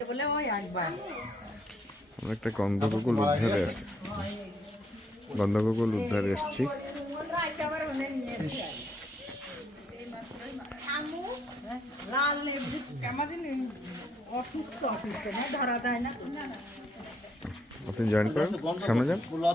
বলে আমরা একটা গন্ধকুকুল উদ্ধারে আসছি। গন্ধকুকুল উদ্ধারে এসছি লাল লেবু কেমন অসুস্থ অসুস্থ না ধরা দেয় না আপনি জয়েন করেন? সামনে যান। পোলাও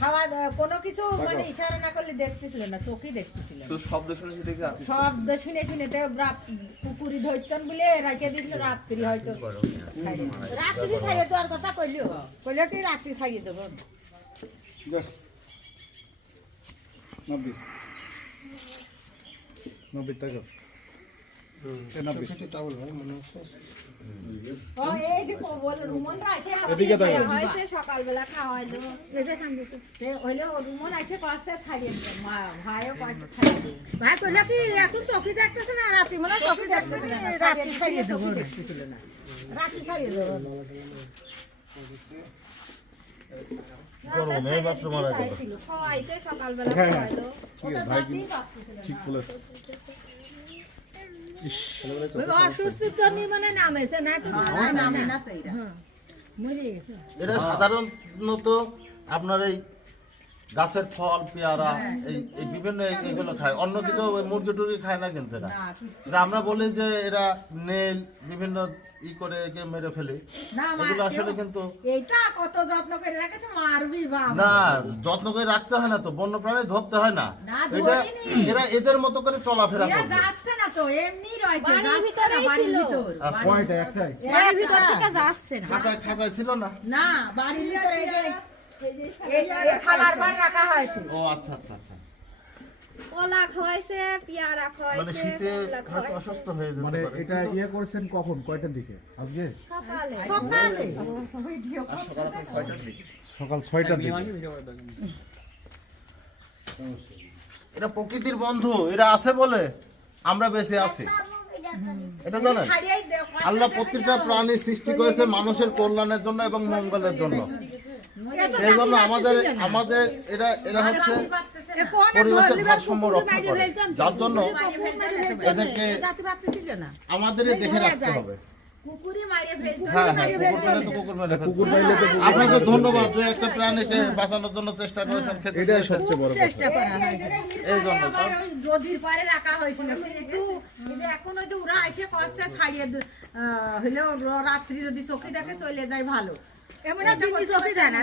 খাওয়া দাওয়া কোনো কিছু মানে ইশারা না করলে দেখতেছিল না চোখই দেখতেছিল। শব্দ শুনে দেখে শব্দ শুনে শুনে তো রাত কুকুরি ধরতেন বলে রাখে দিছিল রাত্রি হয়তো। রাত্রি ছাড়িয়ে দেওয়ার কথা কইলিও কইলে কি রাত্রি ছাড়িয়ে দেবো? নব্বই। নব্বই টাকা। সকালবেলা রুমন আছে কষ্টে ছাড়িয়ে ভাইও ছাড়িয়ে দিল। ভাই কইলে কি এখন চকি দেখতেছে না রাত্রি? মানে চকি দেখতেছে রাত্রি ছাড়িয়ে দেবো। না। রাত্রি ছাড়িয়ে দেবো। গরম এই মাত্র মারা গেল ছিল খাওয়াইছে সকালবেলা। খাওয়াইলো। ঠিক আছে ভাই ঠিক বলেছে। মানে গেছে। এরা সাধারণত আপনার এই গাছের ফল পেয়ারা এই এই বিভিন্ন এগুলো এইগুলো খায়। অন্য কিছু মুরগি টুরগি খায় না কিন্তু এরা। এরা আমরা বলি যে এরা নেল বিভিন্ন ই করে একে মেরে ফেলে। এগুলো আসলে কিন্তু এইটা কত যত্ন করে রেখেছে মারবি বাবা না যত্ন করে রাখতে হয় না তো বন্য প্রাণী ধরতে হয় না। না, এটা এরা এদের মতো করে চলাফেরা করবে। যাচ্ছে না তো এমনি রয়েছে বাড়ির ভিতরেই বাড়ির ভিতর। আচ্ছা। কয়টা একটাই? বাড়ির ভিতর থেকে যাচ্ছে না। খাঁচায় খাঁচায় ছিল না? না বাড়ির ভিতরে এই যে এই এই ছালার ঘর রাখা হয়েছে ও আচ্ছা আচ্ছা আচ্ছা। কলা খাওয়াইছে পেয়ারা মানে শীতে হয়তো অসুস্থ হয়ে যেতে মানে এটা ইয়ে করছেন কখন? কয়টার দিকে? আজকে? সকালে। সকালে। সকাল ছয়টার দিকে। এটা প্রকৃতির বন্ধু এরা আছে বলে আমরা বেঁচে আছি। এটা জানেন? আল্লাহ প্রত্যেকটা প্রাণী সৃষ্টি করেছে মানুষের কল্যাণের জন্য এবং মঙ্গলের জন্য। এই জন্য আমাদের আমাদের এটা এটা হচ্ছে পরিবেশের ভারসাম্য রক্ষা করে। যার জন্য। এদেরকে দেখে রাখতে হবে। হ্যাঁ হ্যাঁ মারিয়ে কুকুর ফেলতো। মেলে তো কুকুর মেলে কুকুর মেলে তো আপনাদের ধন্যবাদ যে একটা প্রাণীকে বাঁচানোর জন্য চেষ্টা করেছেন এটাই সবচেয়ে বড় চেষ্টা করা এই জন্য তো। আবার ওই নদীর পাড়ে রাখা হয়েছিল। কিন্তু কিন্তু এখন ওই যে ওরা এসে ছাড়িয়ে হলেও রাত্রি যদি চোখে দেখে চলে যায় ভালো। এমন দিন চোখে দেয় না।